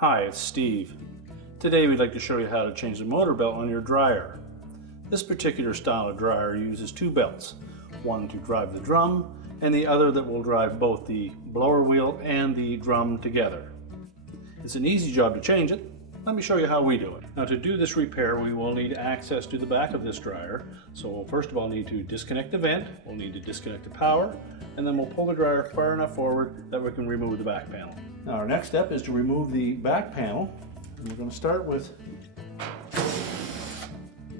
Hi, it's Steve. Today we'd like to show you how to change the motor belt on your dryer. This particular style of dryer uses two belts, one to drive the drum and the other that will drive both the blower wheel and the drum together. It's an easy job to change it. Let me show you how we do it. Now, to do this repair we will need access to the back of this dryer. So we'll first of all need to disconnect the vent, we'll need to disconnect the power, and then we'll pull the dryer far enough forward that we can remove the back panel. Now our next step is to remove the back panel. And we're going to start with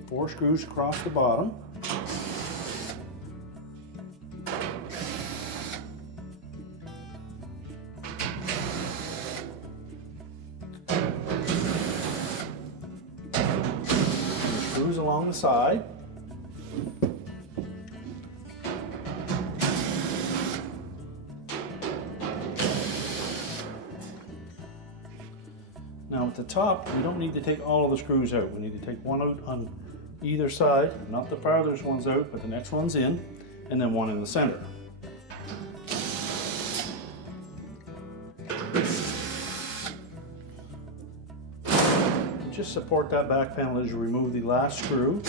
4 screws across the bottom. Screws along the side. Now at the top, we don't need to take all of the screws out. We need to take one out on either side, not the farthest one's out, but the next one's in, and then one in the center. Just support that back panel as you remove the last screw.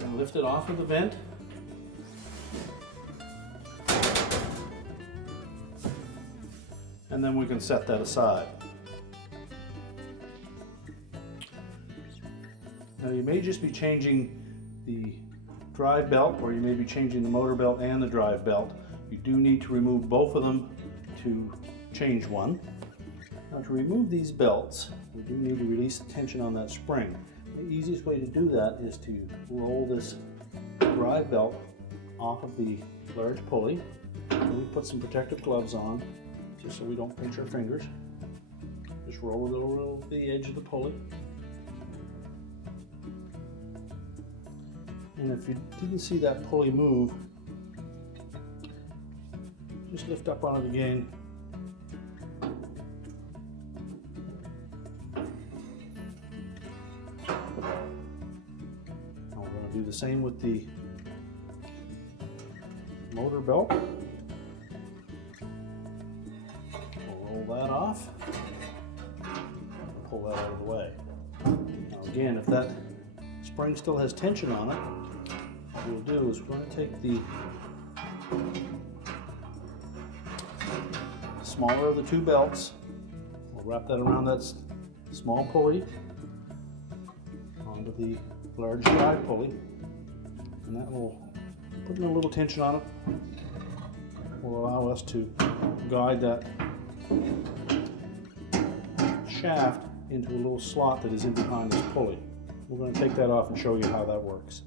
And lift it off of the vent. And then we can set that aside. Now you may just be changing the drive belt, or you may be changing the motor belt and the drive belt. You do need to remove both of them to change one. Now to remove these belts, we do need to release the tension on that spring. The easiest way to do that is to roll this drive belt off of the large pulley. And we put some protective gloves on, just so we don't pinch our fingers. Just roll it over the edge of the pulley. And if you didn't see that pulley move, just lift up on it again. Now we're going to do the same with the motor belt. Roll that off, pull that out of the way. Now again, if that spring still has tension on it, what we'll do is we're going to take the smaller of the two belts, we'll wrap that around that small pulley onto the large drive pulley, and that will put a little tension on it, will allow us to guide that shaft into a little slot that is in behind this pulley. We're going to take that off and show you how that works.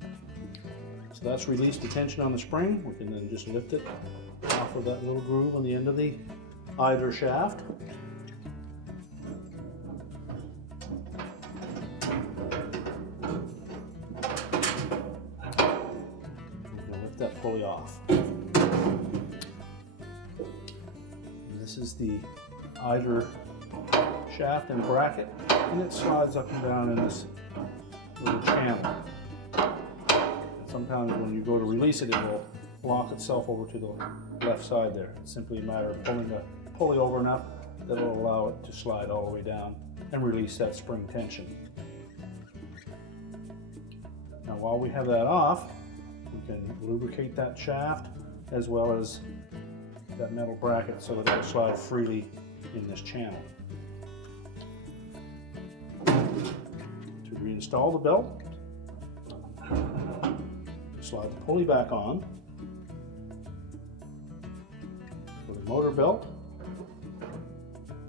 So that's released the tension on the spring. We can then just lift it off of that little groove on the end of the idler shaft. We're going to lift that pulley off. This is the idler shaft and bracket, and it slides up and down in this little channel. And sometimes when you go to release it, it will lock itself over to the left side there. It's simply a matter of pulling the pulley over enough that will allow it to slide all the way down and release that spring tension. Now while we have that off, we can lubricate that shaft as well as that metal bracket so that it will slide freely in this channel. To reinstall the belt, slide the pulley back on. For the motor belt,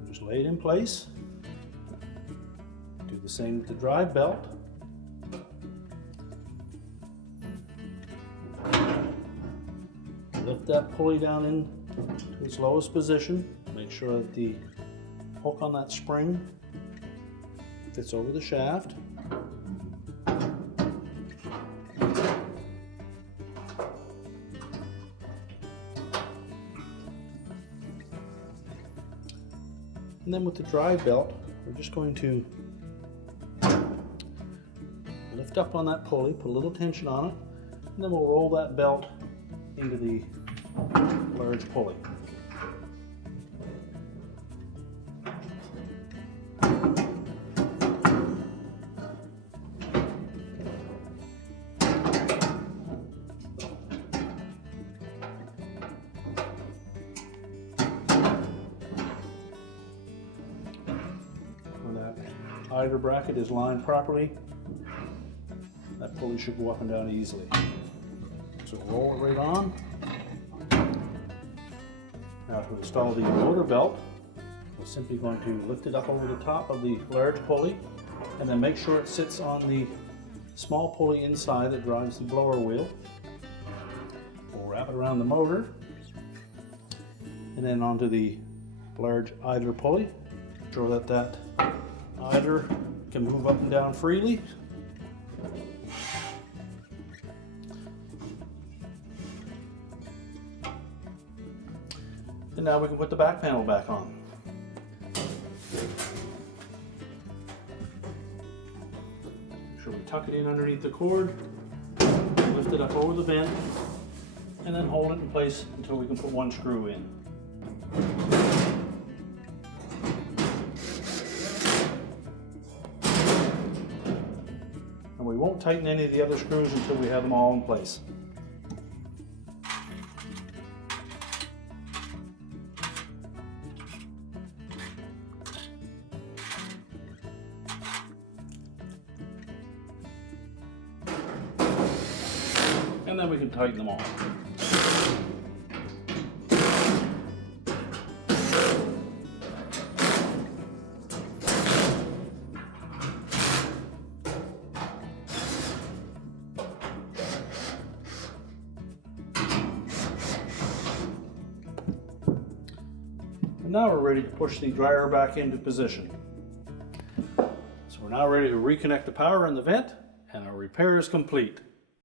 just lay it in place. Do the same with the drive belt. Lift that pulley down in to its lowest position. Make sure that the hook on that spring fits over the shaft. And then with the drive belt, we're just going to lift up on that pulley, put a little tension on it, and then we'll roll that belt into the large pulley. idler bracket is lined properly, that pulley should go up and down easily. So roll it right on. Now to install the motor belt, we're simply going to lift it up over the top of the large pulley and then make sure it sits on the small pulley inside that drives the blower wheel. We'll wrap it around the motor and then onto the large idler pulley. Ensure that that idler can move up and down freely. And now we can put the back panel back on. Make sure we tuck it in underneath the cord, lift it up over the vent, and then hold it in place until we can put one screw in. And we won't tighten any of the other screws until we have them all in place. And then we can tighten them all. And now we're ready to push the dryer back into position. So we're now ready to reconnect the power in the vent, and our repair is complete.